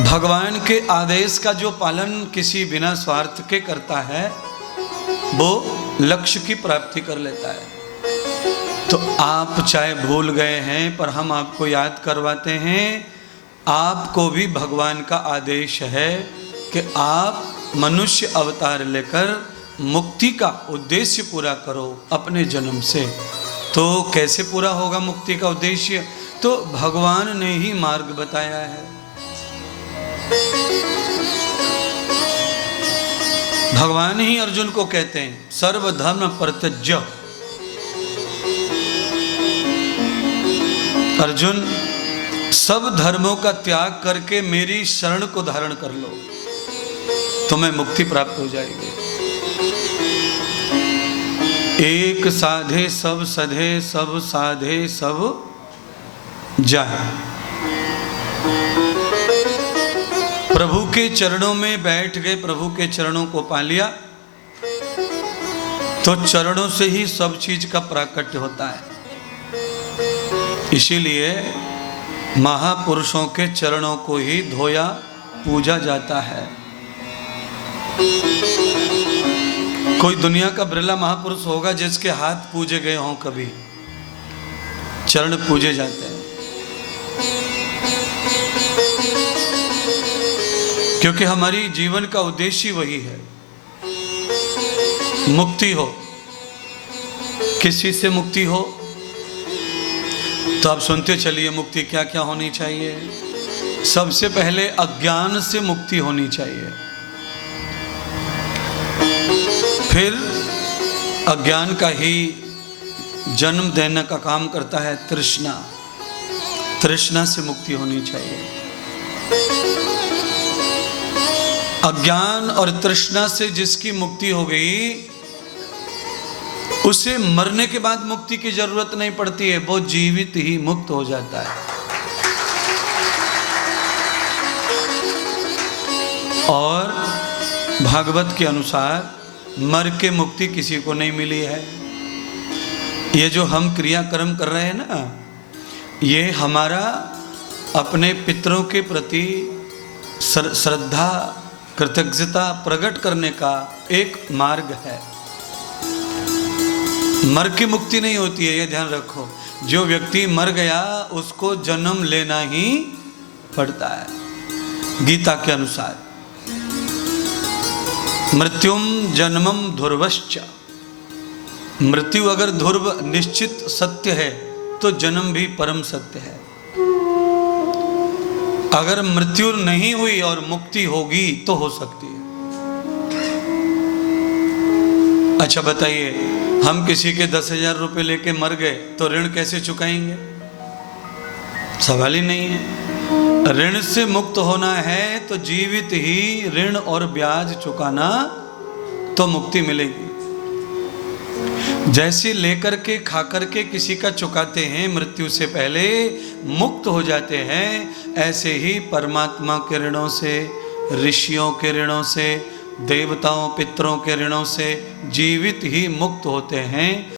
भगवान के आदेश का जो पालन किसी बिना स्वार्थ के करता है वो लक्ष्य की प्राप्ति कर लेता है। तो आप चाहे भूल गए हैं पर हम आपको याद करवाते हैं, आपको भी भगवान का आदेश है कि आप मनुष्य अवतार लेकर मुक्ति का उद्देश्य पूरा करो अपने जन्म से। तो कैसे पूरा होगा मुक्ति का उद्देश्य? तो भगवान ने ही मार्ग बताया है। भगवान ही अर्जुन को कहते हैं सर्वधर्म परित्यज्य। अर्जुन, सब धर्मों का त्याग करके मेरी शरण को धारण कर लो, तुम्हें मुक्ति प्राप्त हो जाएगी। एक साधे सब सधे, सब साधे सब जाए। प्रभु के चरणों में बैठ गए, प्रभु के चरणों को पा लिया तो चरणों से ही सब चीज का प्राकट्य होता है। इसीलिए महापुरुषों के चरणों को ही धोया पूजा जाता है। कोई दुनिया का बिरला महापुरुष होगा जिसके हाथ पूजे गए हों, कभी चरण पूजे जाते हैं। क्योंकि हमारी जीवन का उद्देश्य वही है, मुक्ति हो। किस चीज से मुक्ति हो? तो आप सुनते चलिए मुक्ति क्या क्या होनी चाहिए। सबसे पहले अज्ञान से मुक्ति होनी चाहिए। फिर अज्ञान का ही जन्म देने का काम करता है तृष्णा। तृष्णा से मुक्ति होनी चाहिए। अज्ञान और तृष्णा से जिसकी मुक्ति हो गई, उसे मरने के बाद मुक्ति की जरूरत नहीं पड़ती है, वो जीवित ही मुक्त हो जाता है। और भागवत के अनुसार मर के मुक्ति किसी को नहीं मिली है। ये जो हम क्रियाकर्म कर रहे हैं ना, ये हमारा अपने पितरों के प्रति श्रद्धा कृतज्ञता प्रकट करने का एक मार्ग है। मर की मुक्ति नहीं होती है, ये ध्यान रखो। जो व्यक्ति मर गया उसको जन्म लेना ही पड़ता है। गीता के अनुसार मृत्युम जन्मम ध्रुवश्च। मृत्यु अगर ध्रुव निश्चित सत्य है तो जन्म भी परम सत्य है। अगर मृत्यु नहीं हुई और मुक्ति होगी तो हो सकती है। अच्छा बताइए, हम किसी के 10,000 रुपए लेके मर गए तो ऋण कैसे चुकाएंगे? सवाल ही नहीं है। ऋण से मुक्त होना है तो जीवित ही ऋण और ब्याज चुकाना तो मुक्ति मिलेगी। जैसे लेकर के खाकर के किसी का चुकाते हैं मृत्यु से पहले, मुक्त हो जाते हैं, ऐसे ही परमात्मा के ऋणों से, ऋषियों के ऋणों से, देवताओं पितरों के ऋणों से जीवित ही मुक्त होते हैं।